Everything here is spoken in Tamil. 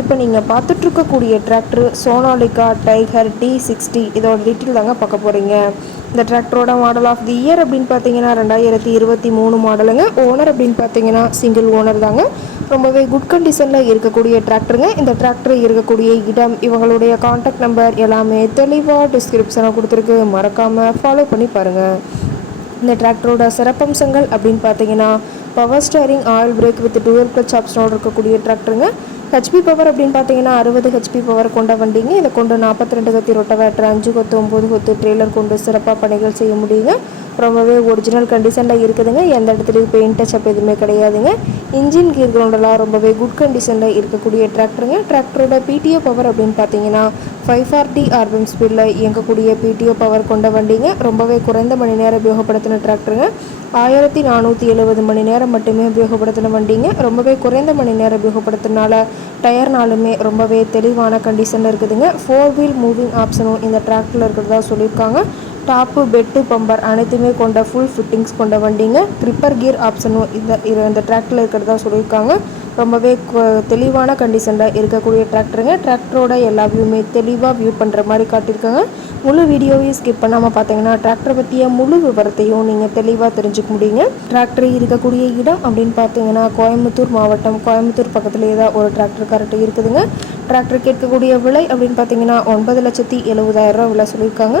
இப்போ நீங்கள் பார்த்துட்ருக்கக்கூடிய tractor Sonalika tiger D sixty இதோட டீட்டெயில் தாங்க பார்க்க போகிறீங்க இந்த டிராக்டரோட மாடல் ஆஃப் தி இயர் அப்படின்னு பார்த்தீங்கன்னா ரெண்டாயிரத்தி இருபத்தி மூணு மாடலுங்க ஓனர் அப்படின்னு பார்த்தீங்கன்னா சிங்கிள் ஓனர் தாங்க. ரொம்பவே குட் கண்டிஷனில் இருக்கக்கூடிய டிராக்டருங்க இந்த டிராக்டர் இருக்கக்கூடிய இடம் இவங்களுடைய காண்டாக்ட் நம்பர் எல்லாமே தெளிவாக டிஸ்கிரிப்ஷனாக கொடுத்துருக்கு. மறக்காமல் ஃபாலோ பண்ணி பாருங்கள் இந்த டிராக்டரோட சிறப்பம்சங்கள் அப்படின்னு பார்த்தீங்கன்னா power steering oil brake with dual clutch ஆப்ஷனோடு இருக்கக்கூடிய டிராக்டருங்க ஹெச்பி பவர் அப்படின்னு பார்த்தீங்கன்னா அறுபது ஹெச்பி பவர் கொண்ட வண்டிங்க. இதை கொண்டு நாற்பத்தி ரெண்டு கத்தி ரொட்டவேட்டர் அஞ்சு கொத்து ஒம்பது கொத்து ட்ரெய்லர் கொண்டு சிறப்பாக பணிகள் செய்ய முடியுங்க. ரொம்பவே ஒரிஜினல் கண்டிஷனில் இருக்குதுங்க. எந்த இடத்துலையும் பெயிண்ட் டச்சப் எதுவுமே கிடையாதுங்க. இன்ஜின் கீர் கிரவுண்டெல்லாம் ரொம்பவே குட் கண்டிஷனில் இருக்கக்கூடிய டிராக்டருங்க டிராக்டரோட பிடிஓ பவர் அப்படின்னு பார்த்தீங்கன்னா ஃபைவ் ஃபார்ட்டி ஆர்பிஎம் ஸ்பீடில் இயங்கக்கூடிய பிடிஓ பவர் கொண்ட வண்டிங்க. ரொம்பவே குறைந்த மணி நேரம் உபயோகப்படுத்தின டிராக்டருங்க ஆயிரத்தி நானூற்றி எழுபது மணி நேரம் மட்டுமே உபயோகப்படுத்தின வண்டிங்க. ரொம்பவே குறைந்த மணி நேரம் உபயோகப்படுத்தினால டயர்னாலுமே ரொம்பவே தெளிவான கண்டிஷனில் இருக்குதுங்க. ஃபோர் வீல் மூவிங் ஆப்ஷனும் இந்த டிராக்டரில் இருக்கிறதா சொல்லியிருக்காங்க. டாப்பு பெட்டு பம்பர் அனைத்துமே கொண்ட ஃபுல் ஃபிட்டிங்ஸ் கொண்ட வண்டிங்க. ட்ரிப்பர் கியர் ஆப்ஷனும் இந்த இந்த டிராக்டரில் இருக்கிறதா சொல்லியிருக்காங்க. ரொம்பவே தெளிவான கண்டிஷனில் இருக்கக்கூடிய டிராக்டருங்க டிராக்டரோட எல்லா வியூமே தெளிவாக வியூ பண்ணுற மாதிரி காட்டியிருக்காங்க. முழு வீடியோவையும் ஸ்கிப் பண்ணாமல் பார்த்தீங்கன்னா டிராக்டரை பற்றிய முழு விவரத்தையும் நீங்கள் தெளிவாக தெரிஞ்சுக்க முடியுங்க. டிராக்டர் இருக்கக்கூடிய இடம் அப்படின்னு பார்த்தீங்கன்னா கோயம்புத்தூர் மாவட்டம். கோயம்புத்தூர் பக்கத்துலேயே தான் ஒரு டிராக்டர் கரெக்டாக இருக்குதுங்க. டிராக்டர் கேட்கக்கூடிய விலை அப்படின்னு பார்த்தீங்கன்னா ஒன்பது லட்சத்தி எழுபதாயிரம் ரூபா விலை சொல்லியிருக்காங்க.